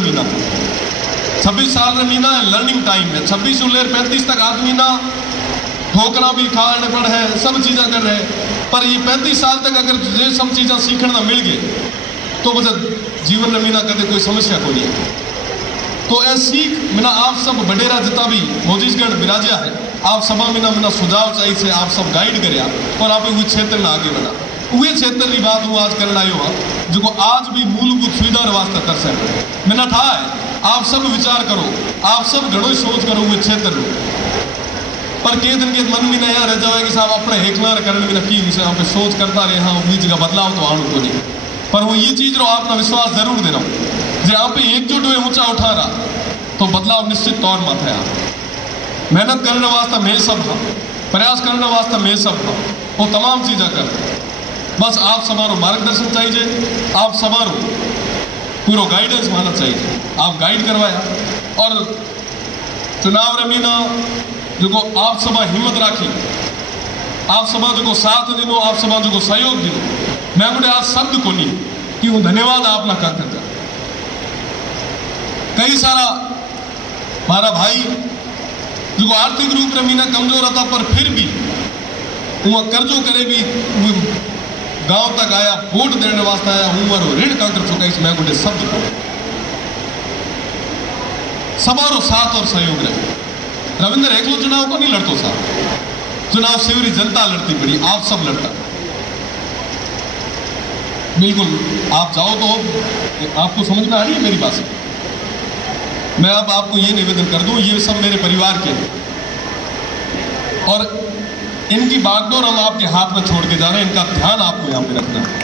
मीना 26 साल Meena learning time है। 26 से लेकर 35 तक आदमी ना ठोकरा भी खाने पड़ है, सब चीज़ें कर रहे हैं। पर ये 35 साल तक अगर ये सब चीज़ें सीखना मिल गए तो बस जीवन में मीना कदे कोई समस्या को नहीं है। तो ऐ सीख मिना आप सब बडेरा जितना भी मोजीसगढ़ बिराजिया है, आप सभा मिना सुझाव चाहिए से आप सब गाइड करया और आप वो क्षेत्र में आगे बढ़ा। वही क्षेत्र की बात हूँ आज करना आयो जो आज भी मूलभूत सुविधा वास्ते कर सके मिना ठा है। आप सब विचार करो, आप सब घणो ही सोच करो वो क्षेत्र में। पर के दिन के मन में यहाँ रह जाए कि साहब अपने हेकला करने में की विषय आप सोच करता रहे, हाँ वही जगह बदलाव तो आणु को नहीं। पर वो ये चीज़ रो अपना विश्वास जरूर दे रहा हूँ जो आप एकजुट हुए ऊंचा उठा रहा तो बदलाव निश्चित तौर में थे। मेहनत करने वास्ते मैं सब हाँ, प्रयास करने वास्ते मैं सब हाँ, वो तमाम चीज़ें कर। बस आप समारो मार्गदर्शन चाहिए, आप समारो पूरा गाइडेंस माना चाहिए। आप गाइड करवाया और चुनाव रमीना जो आप सभा हिम्मत राखी, आप सभा जो साथ दिनो, आप सभा जो सहयोग दिनो, मैं मुझे आज शब्द को नहीं कि हूँ धन्यवाद आपना कर। कई सारा मारा भाई जो आर्थिक रूप में मीना कमजोर था पर फिर भी वो कर्जों करे भी गांव तक आया, वोट देने वास्ते आया, हूँ मारो ऋण का कर चुका। इसमें गुटे शब्द को सबारो साथ और सहयोग रहे। रविंद्र एकलो चुनाव को नहीं लड़तो साहब, चुनाव शिवरी जनता लड़ती पड़ी, आप सब लड़ता। बिल्कुल आप जाओ तो आपको समझ में आ रही है मेरी बात। मैं अब आपको ये निवेदन कर दूं, ये सब मेरे परिवार के हैं और इनकी बागडोर हम आपके हाथ में छोड़ के जा रहे हैं। इनका ध्यान आपको यहाँ पे रखना है।